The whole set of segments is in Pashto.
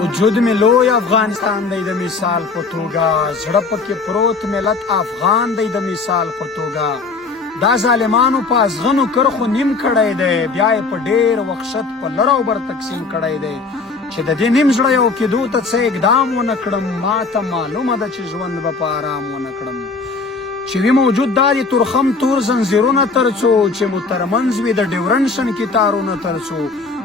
وجود می لوی افغانستان دی د مثال په توګه، زړه پکې پروت ملت افغان دی د مثال په توګه. دا ظالمانو په ازغنو کرخو نیم کړی دی، بیا یې په ډېر وخشت په لر او بر تقسیم کړی دی. چې د دې نیم زړه یو کېدو ته څه اقدام ونه کړم، ما ته معلومه ده چې ژوند به په آرام ونه کړم. چې وي موجود دا د تورخم تور زنځیرونه تر څو، چې مو ترمنځ وي د ډیورنشن کې تارونه تر څو،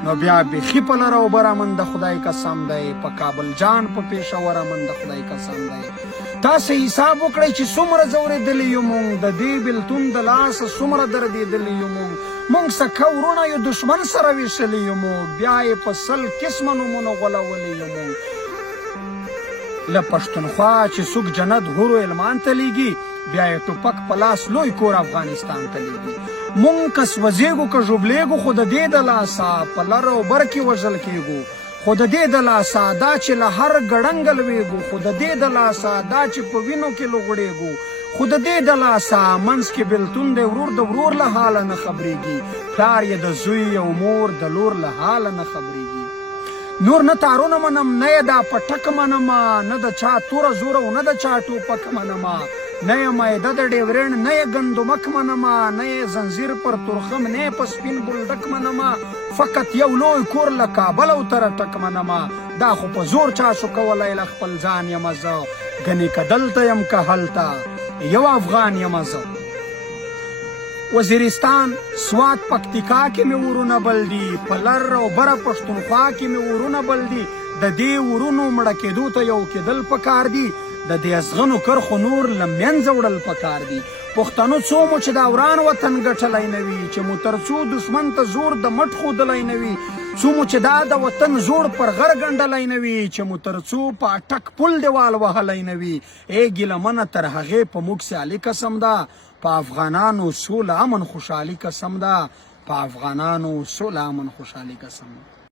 نو بیا بیخي په لر او بر امن د خدای قسم دی، په کابل جان په پېښور امن د خدای قسم دی. تاسې حساب وکړئ چې څومره ځورېدلي یو موږ، د دې بېلتون د لاسه څومره دردېدلي یو موږ سکه ورونه یو دښمن سره ویشلي یو موږ، بیا یې په 100 قسمه نومونه غولولي یو موږ. له پښتونخوا چې څوک جنت هورو علمان ته لیږي، بیا یې ټوپک په لاس لوی کور افغانستان ته لیږي. مونږ که سوځېږو که ژوبلېږو، خو د دې د لاسه په لر او بر کې وژل کېږو، خو د دې د لاسه دا چې له هر ګړنګ لوېږو، خو د دې د لاسه دا چې په وینو کې لغړېږو، خو د دې د لاسه منځ کې بېلتون دی، ورور د ورور له حاله نه خبرېږي، پلار یې د زوی او مور د لور له حاله نه خبرېږي. نور نه تارونه منم، نه یې دا پټک منمه، نه د چا توره زوره او نه د چا ټوپک منمه، نه یې مایده د ډیورنډ، نه یې ګندمک منمه، نه یې زنځیر پر تورخم، نه یې په سپین بولډک منمه، فقط یو لوی کور له کابل او تر ټک منمه. دا خو په زور چا شو کولی، له خپل ځان یمه زه، ګنې که دلته یم که هلته، یو افغان یمه زه. وزیرستان، سوات، پکتیکا کې مې ورونه بل دي، په لر او بره پښتونخوا کې مې ورونه بل دي. د دې ورونو مړه کېدو ته یو کېدل پکار دي، د دې ازغنو کرخو نور له منځه وړل پکار دي. پښتنو څو مو چې دا وران وطن ګټلی نه وي، چې مو تر څو دښمن ته زور د مټ ښودلی نه وي، څو مو چې دا د وطن زوړ پر غر ګنډلی نه وي، چې مو تر څو په اټک پل دیوال وهلی نه وي. ای ګیلمنه تر هغې په موږ سیالي قسم ده، په افغانانو سوله امن خوشحالي قسم ده، په افغانانو سوله امن خوشحالي قسم ده.